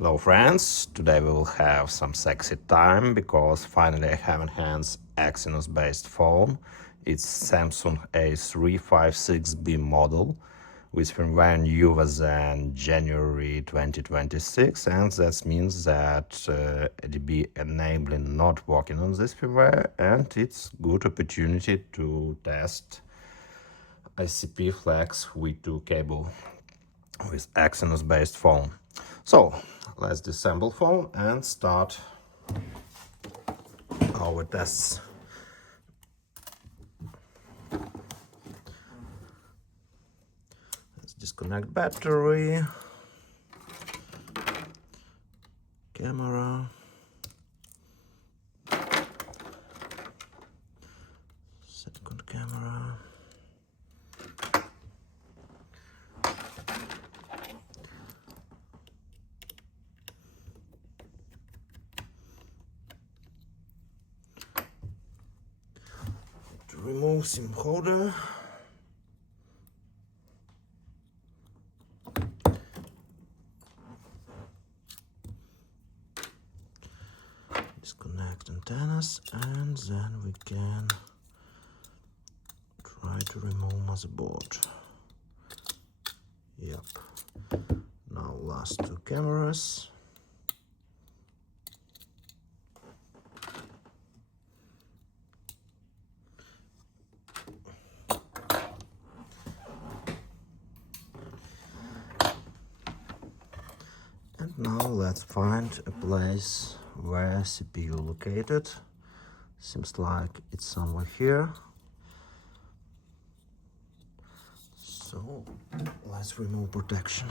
Hello friends, today we will have some sexy time because finally I have in hands Exynos based phone. It's Samsung A356B model with firmware newer than January 2026, and that means that ADB enabling not working on this firmware, and it's good opportunity to test ICP flex V2 cable with Exynos based phone. So let's disassemble phone and start our tests. Let's disconnect battery, camera, second camera. To remove SIM holder. Disconnect antennas, and then we can try to remove motherboard. Yep. Now last two cameras. And now let's find a place where CPU located. Seems like it's somewhere here. So let's remove protection.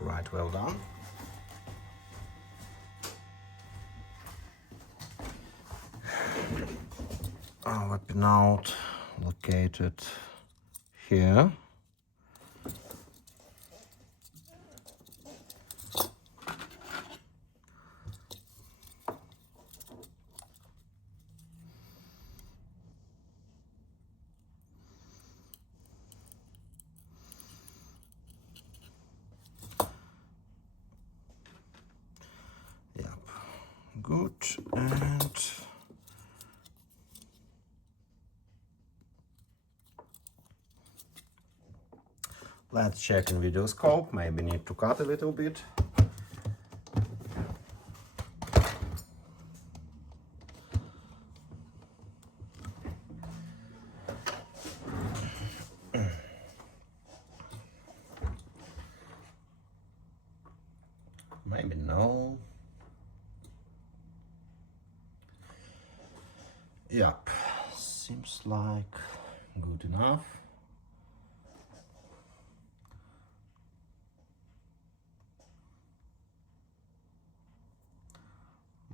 Right, well done. Our pinout located here. Yep, good. And let's check in video scope. Maybe need to cut a little bit. Maybe no. Yep, seems like good enough.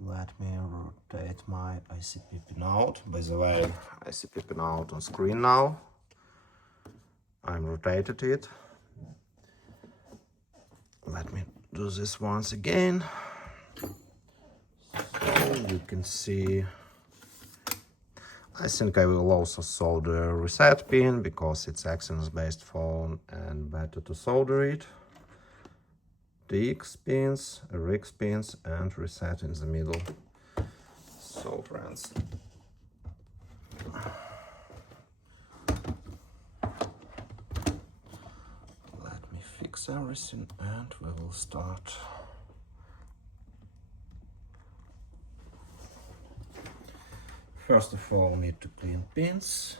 Let me rotate my ICP pinout. By the way, ICP pinout on screen now. I'm rotated it. Let me do this once again. So you can see. I think I will also solder reset pin because it's Exynos based phone and better to solder it. TX pins, RX pins, and reset in the middle. So friends, let me fix everything and we will start. First of all, need to clean pins.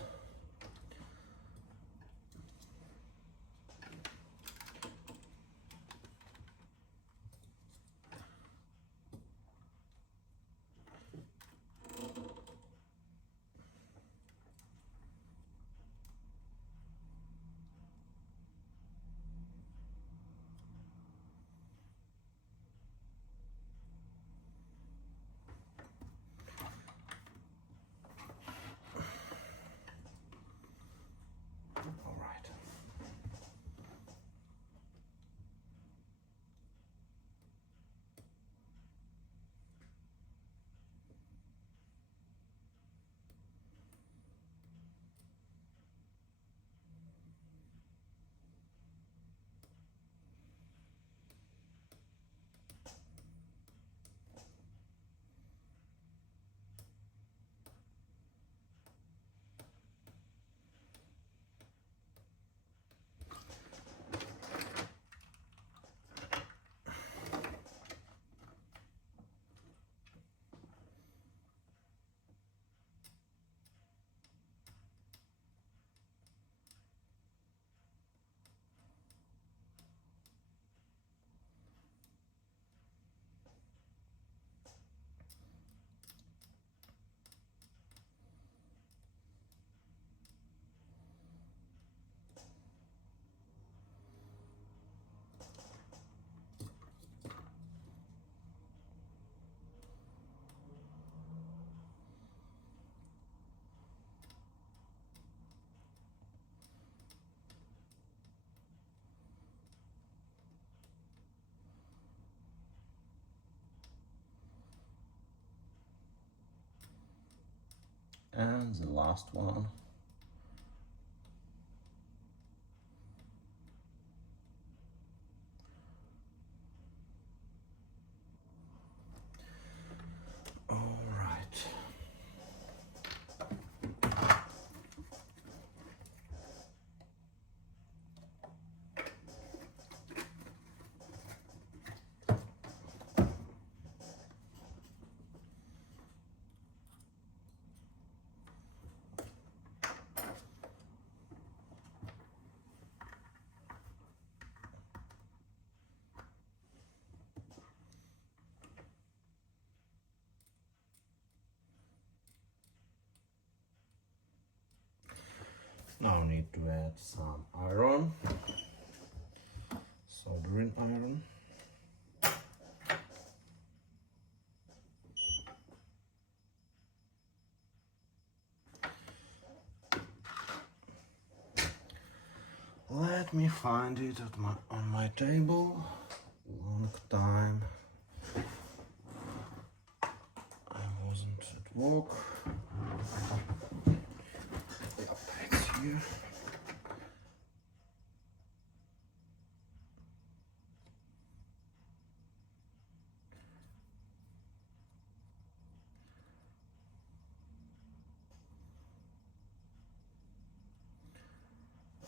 and the last one. All right. Now need to add some iron, soldering iron. Let me find it on my table. Long time I wasn't at work. Yep, it's here.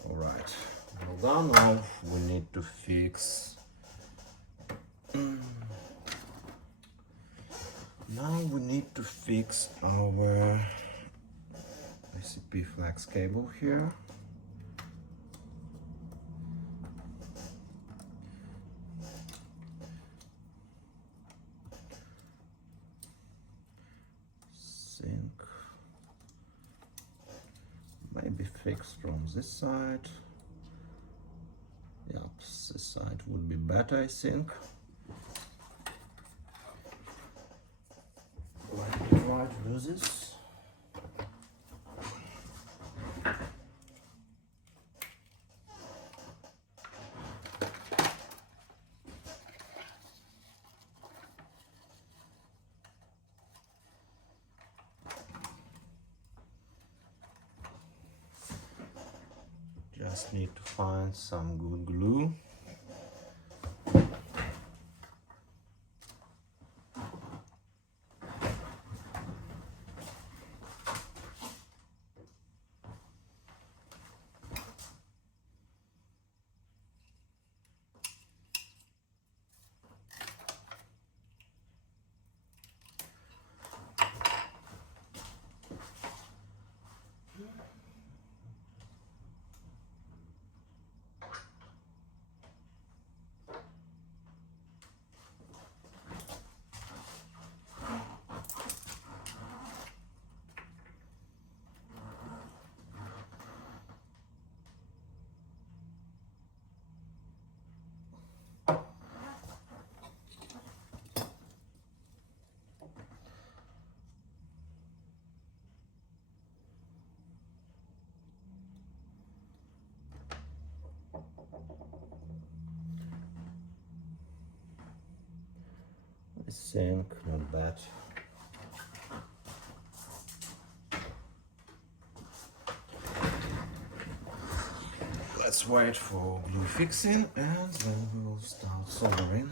All right, well done. Now we need to fix. Now we need to fix our ICP flex cable here. Sync. Maybe fix from this side. Yep, this side would be better, I think. Let me try to do this. Just need to find some good glue. I think not bad. Let's wait for glue fixing and then we will start soldering.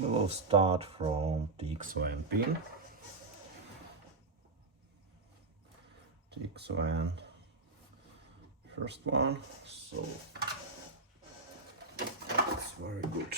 We will start from TXON pin. TXON, first one, so it's very good.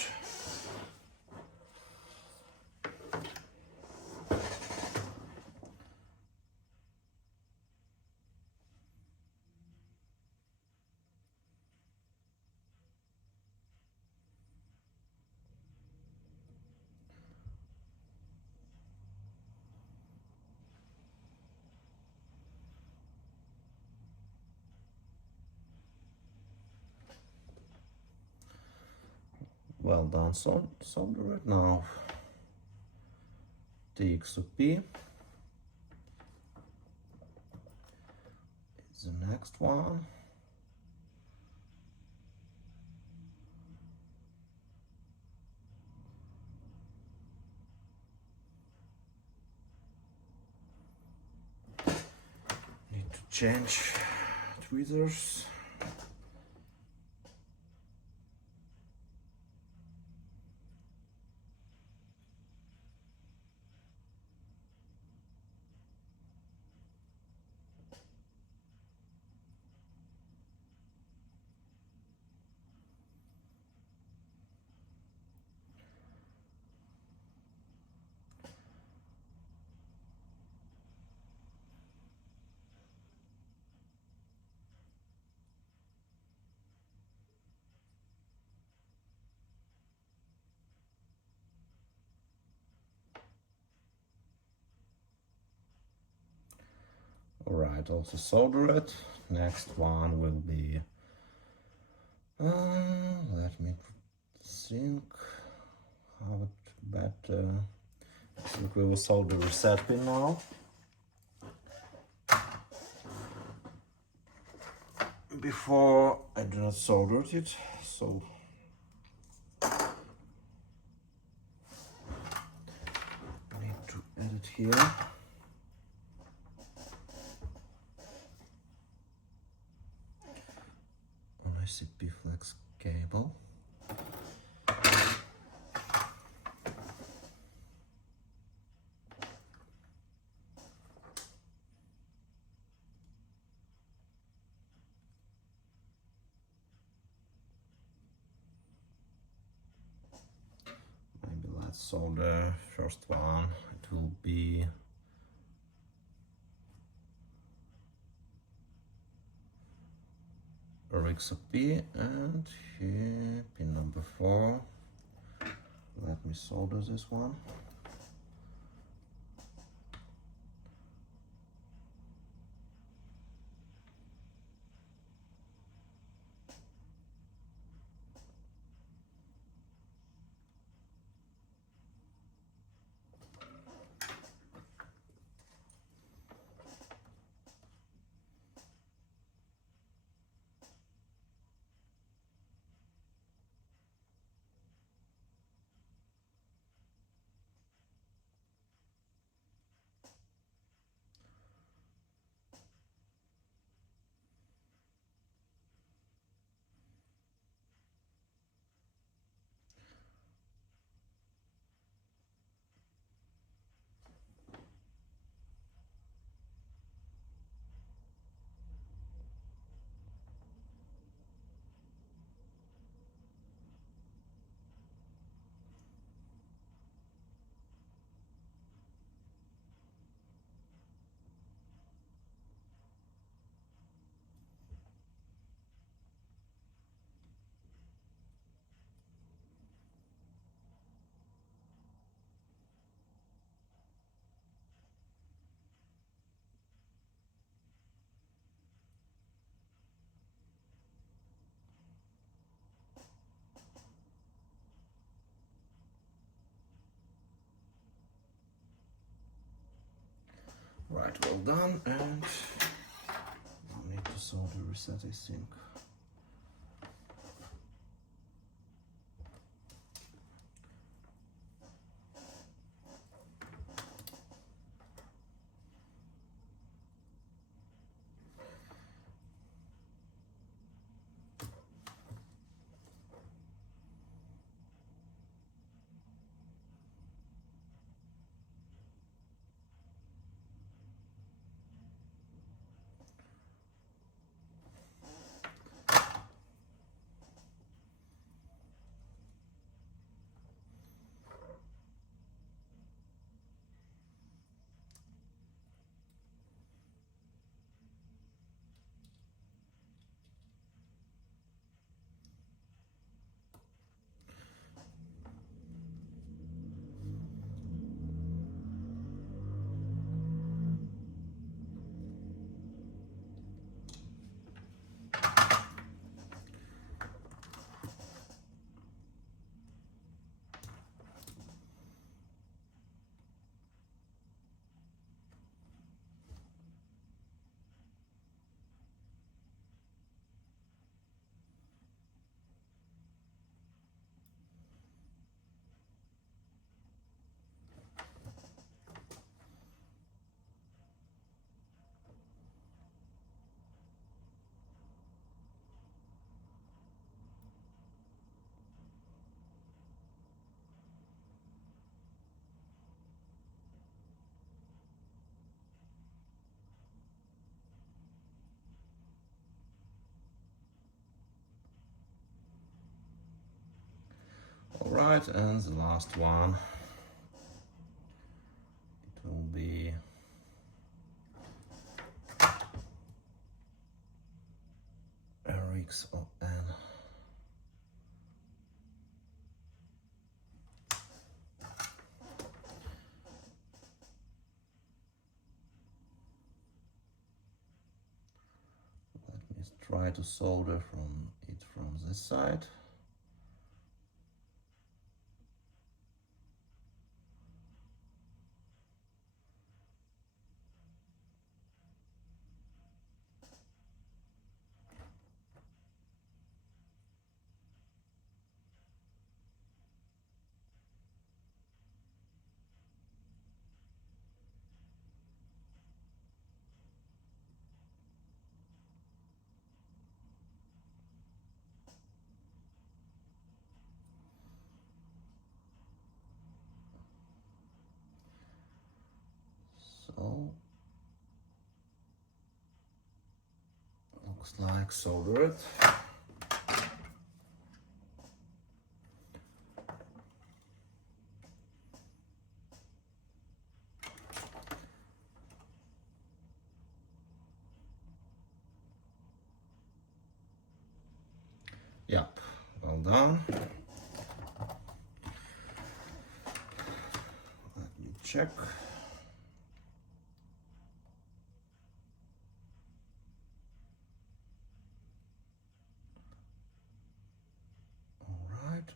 Well done, solder it now. TXOP. The next one. Need to change tweezers. Alright, also solder it. Next one will be, let me think how it better. I think we will solder reset pin now. Before I do not solder it, so I need to add it here. ICP flex cable. Maybe let's solder first one. It will be FRP and here pin number 4. Let me solder this one. Right, well done, and I need to solder reset, I think. right, and the last one, it will be RXON. Let me try to solder from this side. So looks like solder it. Yep, well done. Let me check. All right.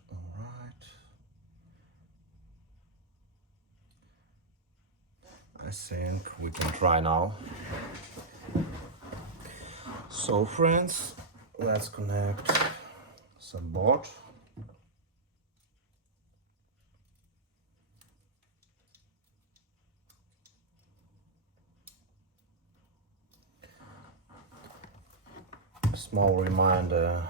I think we can try now. So friends, let's connect some board. Small reminder,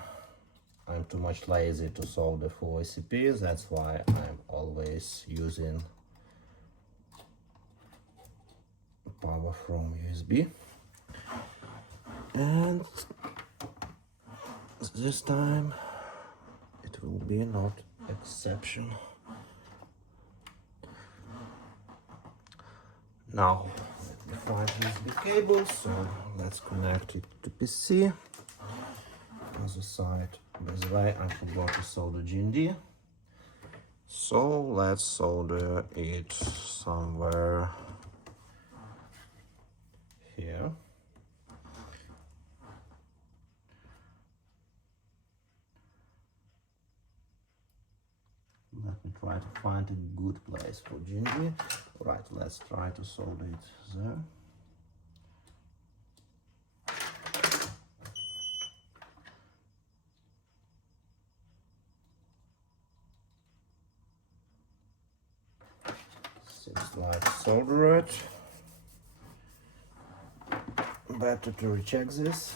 I'm too much lazy to solve the full ICP, that's why I'm always using power from USB. And this time it will be not exception. Now let me find USB cable, so let's connect it to PC. Other side, by the way, I forgot to solder GND, so let's solder it somewhere here. Let me try to find a good place for GND. Right, let's try to solder it there. Seems like solder it. Better to recheck this.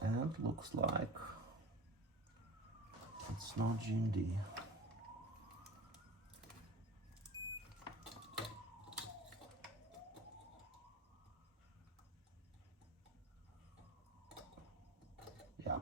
And looks like it's not GND. Yep.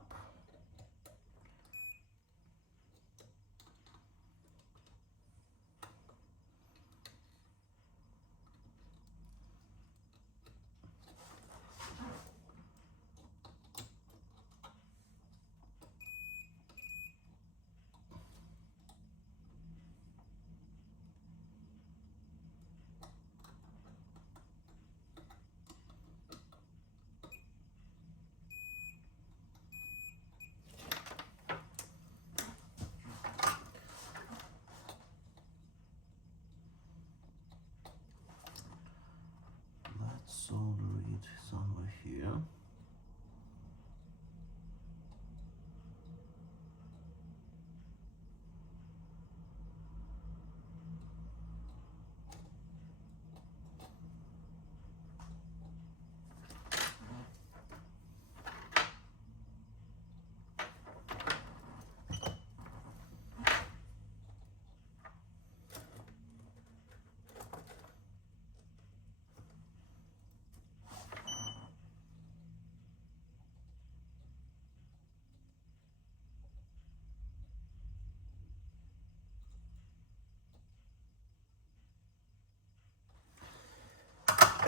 Solder it somewhere here.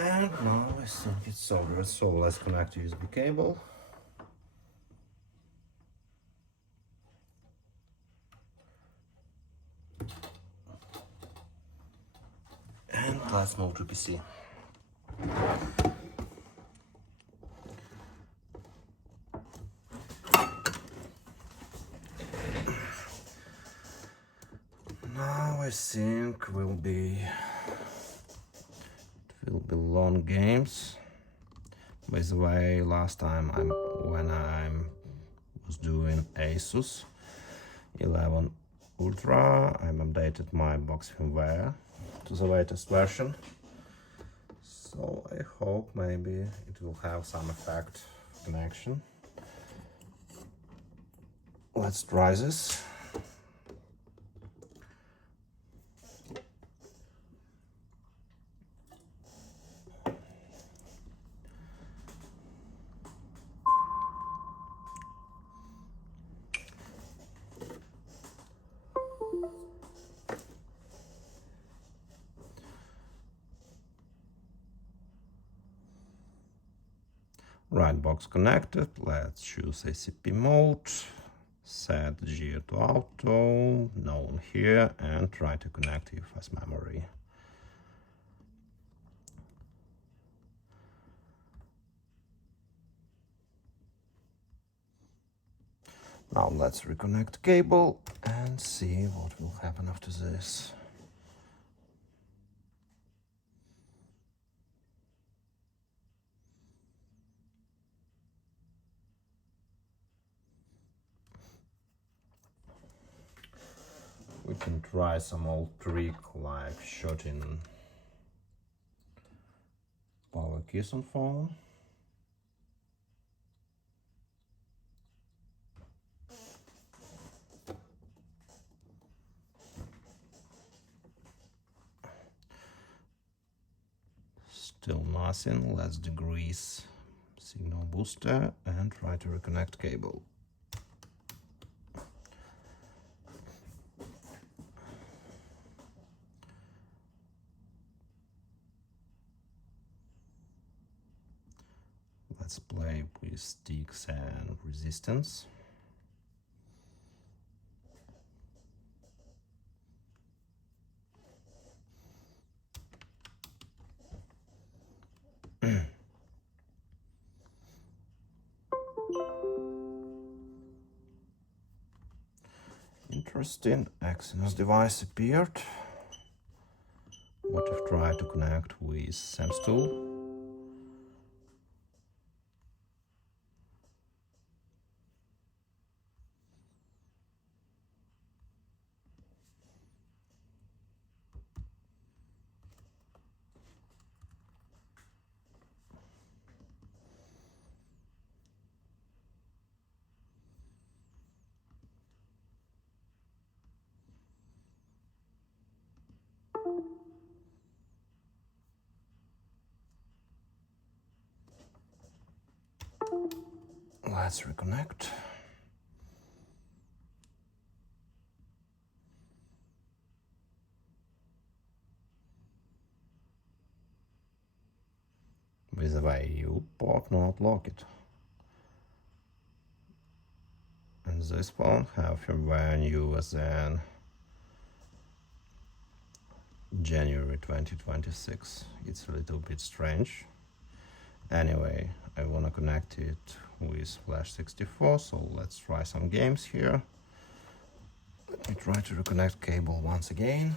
And now I think it's soldered, so let's connect USB cable. And let's move to PC. Now I think it will be long games. By the way, last time when I was doing Asus 11 Ultra, I updated my box firmware to the latest version. So I hope maybe it will have some effect of connection. Let's try this. Right, box connected. Let's choose ACP mode, set G to auto, known here, and try to connect UFS memory. Now let's reconnect cable and see what will happen after this. We can try some old trick like shutting power keys on phone. Still nothing. Let's degrease signal booster and try to reconnect cable. Let's play with sticks and resistance. Interesting, Exynos device appeared. What if try to connect with SAMS tool? Let's reconnect. With the way you port not lock it. And this phone have firmware new as in January 2026. It's a little bit strange. Anyway, I wanna connect it with FLASH64, so let's try some games here. Let me try to reconnect cable once again.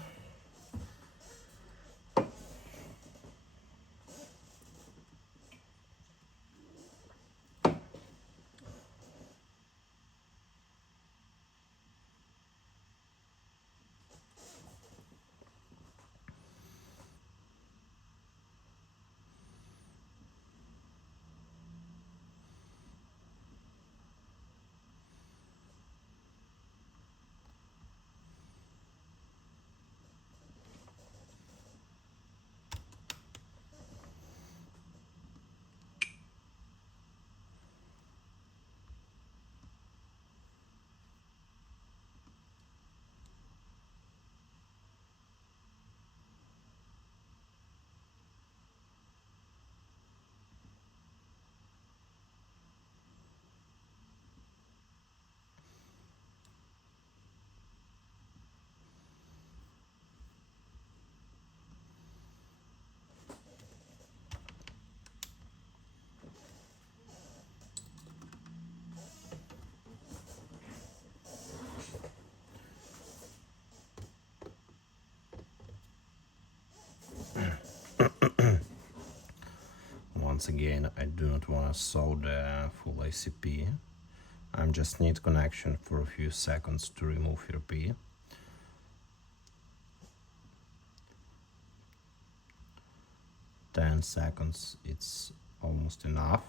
once again, I do not want to solder full ICP. I just need connection for a few seconds to remove FRP. Ten seconds, it's almost enough.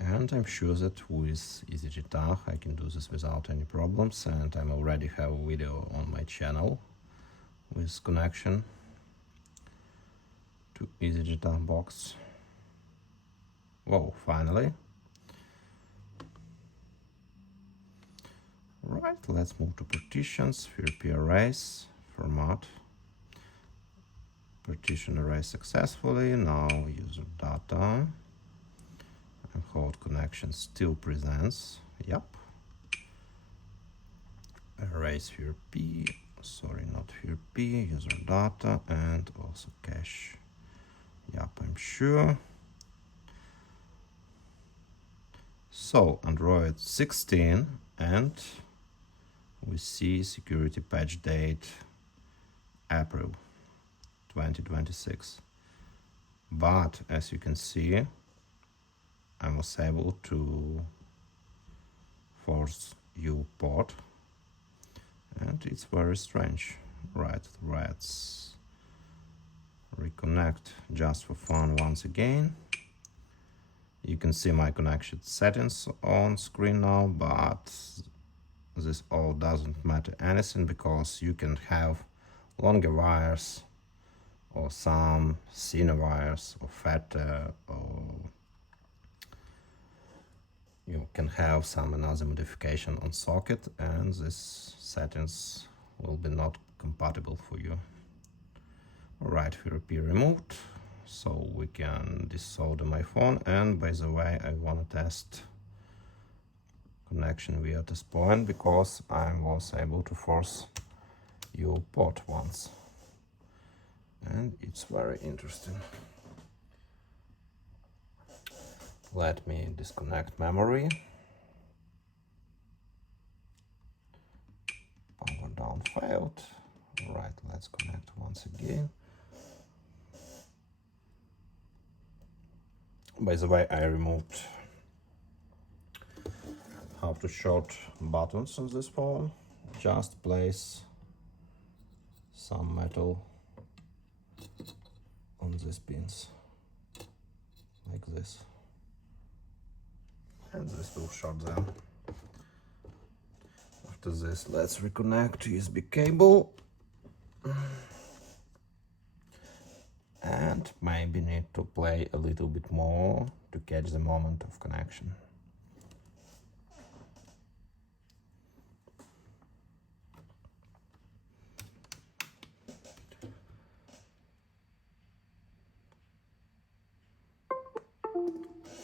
And I'm sure that with easyjtag I can do this without any problems, and I already have a video on my channel with connection to easyjtag box. Whoa, finally. Right, let's move to partitions, FRP arrays, format. Partition array successfully, now user data. And hold connection still presents, yep. Erase FRP, sorry, not FRP, user data, and also cache. Yep, I'm sure. So Android 16, and we see security patch date April 2026. But as you can see, I was able to force U port, and it's very strange. Right, let's reconnect just for fun once again. You can see my connection settings on screen now, but this all doesn't matter anything because you can have longer wires or some thinner wires or fatter, or you can have some another modification on socket, and these settings will be not compatible for you. Alright, FRP removed, so we can desolder my phone. And by the way, I want to test connection via this point because I was able to force U port once, and it's very interesting. Let me disconnect memory. Power down failed. Right, let's connect once again. By the way, I removed how to short buttons on this phone. Just place some metal on these pins, like this. And this will short them. After this, let's reconnect USB cable. And maybe need to play a little bit more to catch the moment of connection.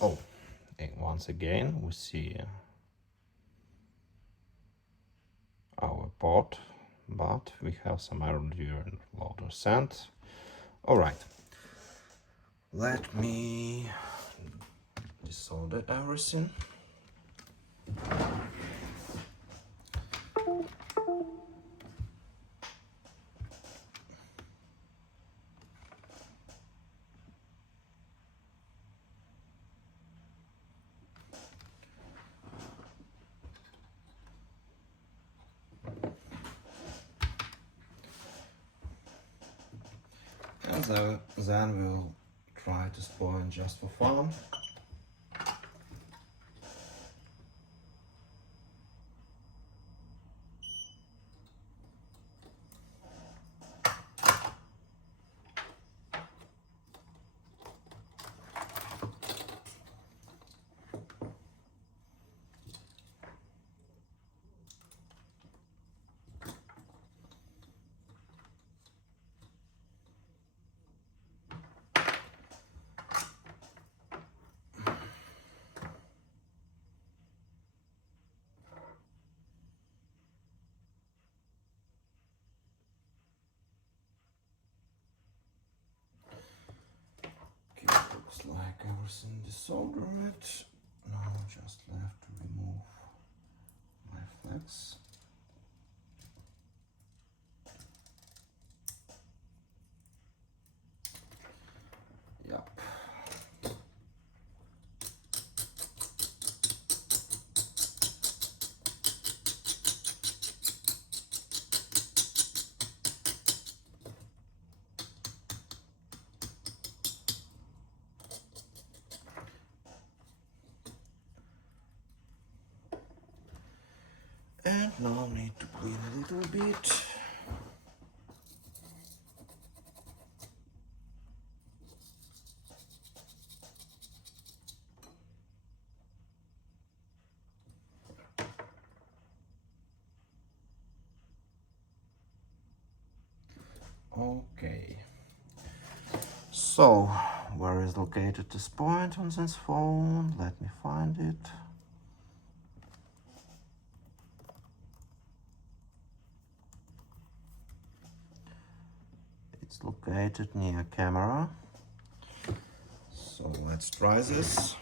Oh, and once again we see our port, but we have some error during load or send. All right, let me desolder everything. And then we'll try to spawn just for fun. Looks like everything desoldered. Now just left to remove my flex. And now need to clean a little bit. Okay. So, where is located this point on this phone? Let me find it. It's located near camera. So let's try this.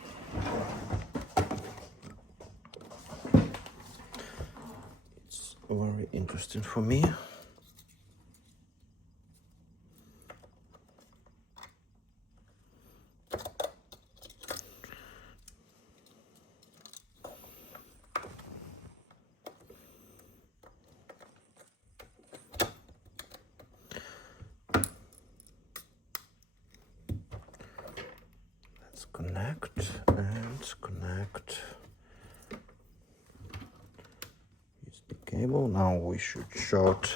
It's very interesting for me. Connect and connect USB cable. Now we should short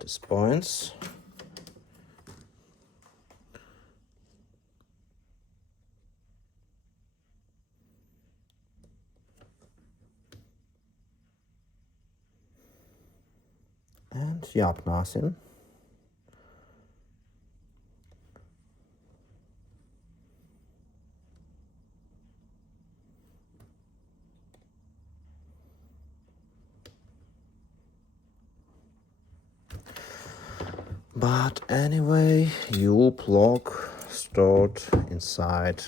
these points. And yep, nothing. But anyway, lock stored inside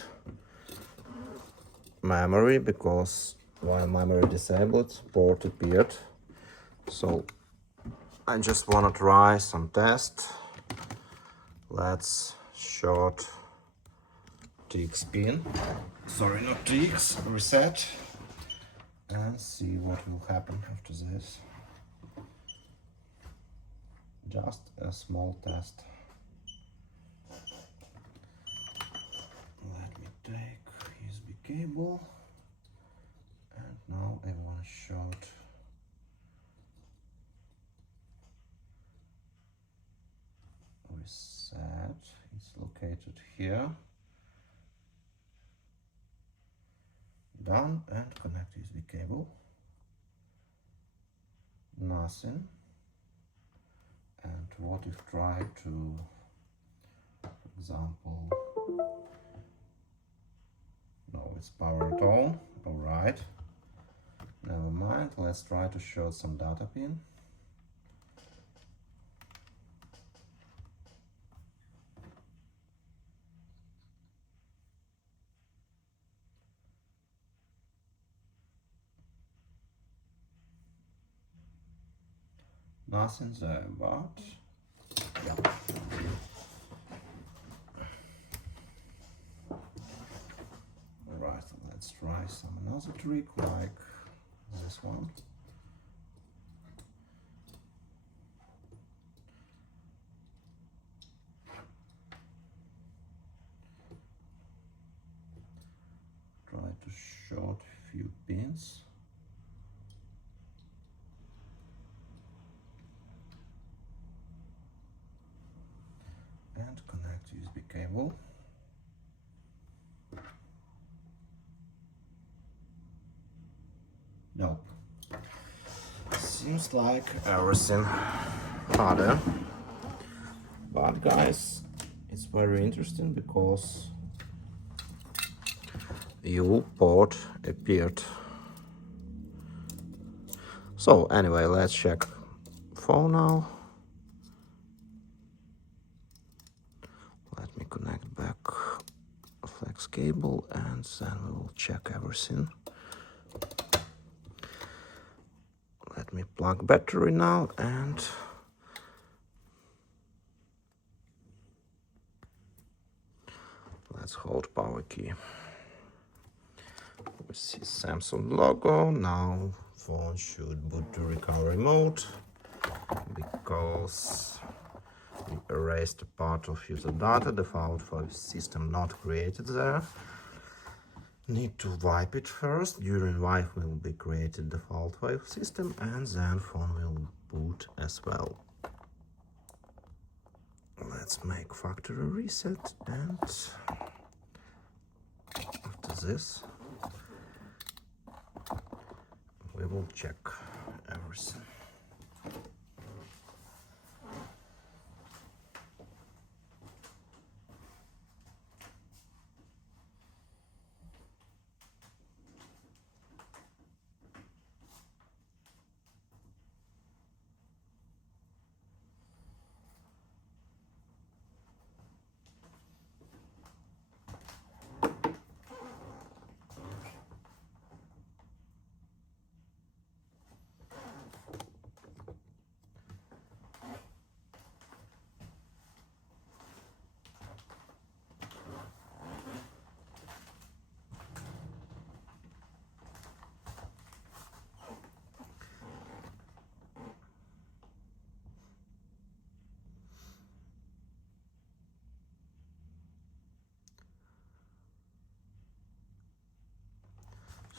memory, because while memory disabled, port appeared. So I just want to try some test. Let's short TX pin. Sorry, not TX, reset. And see what will happen after this. Just a small test. Let me take USB cable, and now I want to short reset. It's located here. Done, and connect USB cable. Nothing. And what if try to, for example, no, it's power at all. All right, never mind. Let's try to short some data pin. Nothing there, but yeah. Alright, let's try some another trick like this one. Try to short a few pins. And connect USB cable. Nope. Seems like everything harder. But guys, it's very interesting because port appeared. So anyway, let's check phone now. Let me connect back a flex cable, and then we will check everything. Let me plug battery now, and let's hold power key. We see Samsung logo. Now phone should boot to recovery mode, because we erased a part of user data, default for system not created there. Need to wipe it first. During wipe will be created default file system, and then phone will boot as well. Let's make factory reset, and after this we will check everything.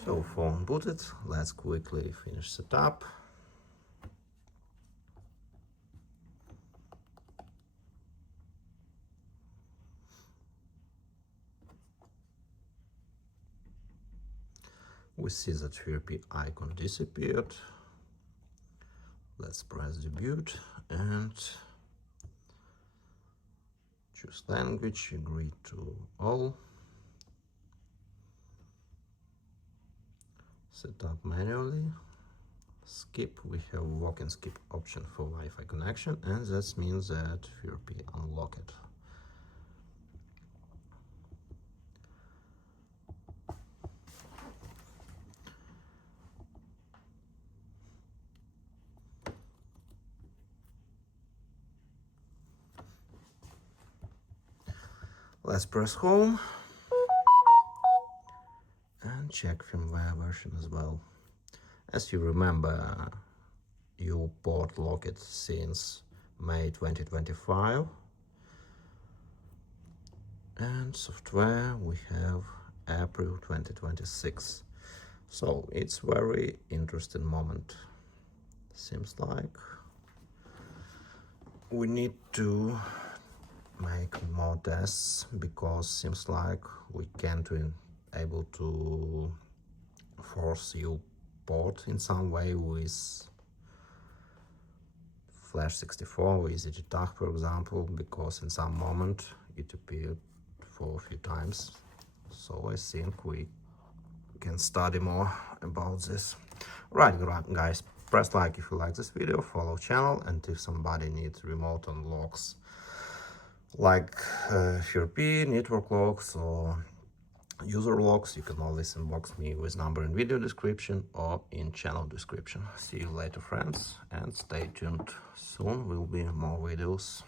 So phone booted, let's quickly finish setup. We see that FRP icon disappeared. Let's press debut and choose language, agree to all. Set up manually. Skip, we have walk and skip option for Wi-Fi connection, and that means that FRP unlocked. Let's press home and check firmware version as well. As you remember, you port locked since May 2025, and software we have April 2026. So it's very interesting moment. Seems like we need to make more tests, because seems like we can't able to force you port in some way with FLASH64 with Jtag, for example, because in some moment it appeared for a few times. So I think we can study more about this. Right, guys, press like if you like this video, follow channel, and if somebody needs remote unlocks like FRP, network locks or user locks, you can always inbox me with number in video description or in channel description. See you later, friends, and stay tuned. Soon will be more videos.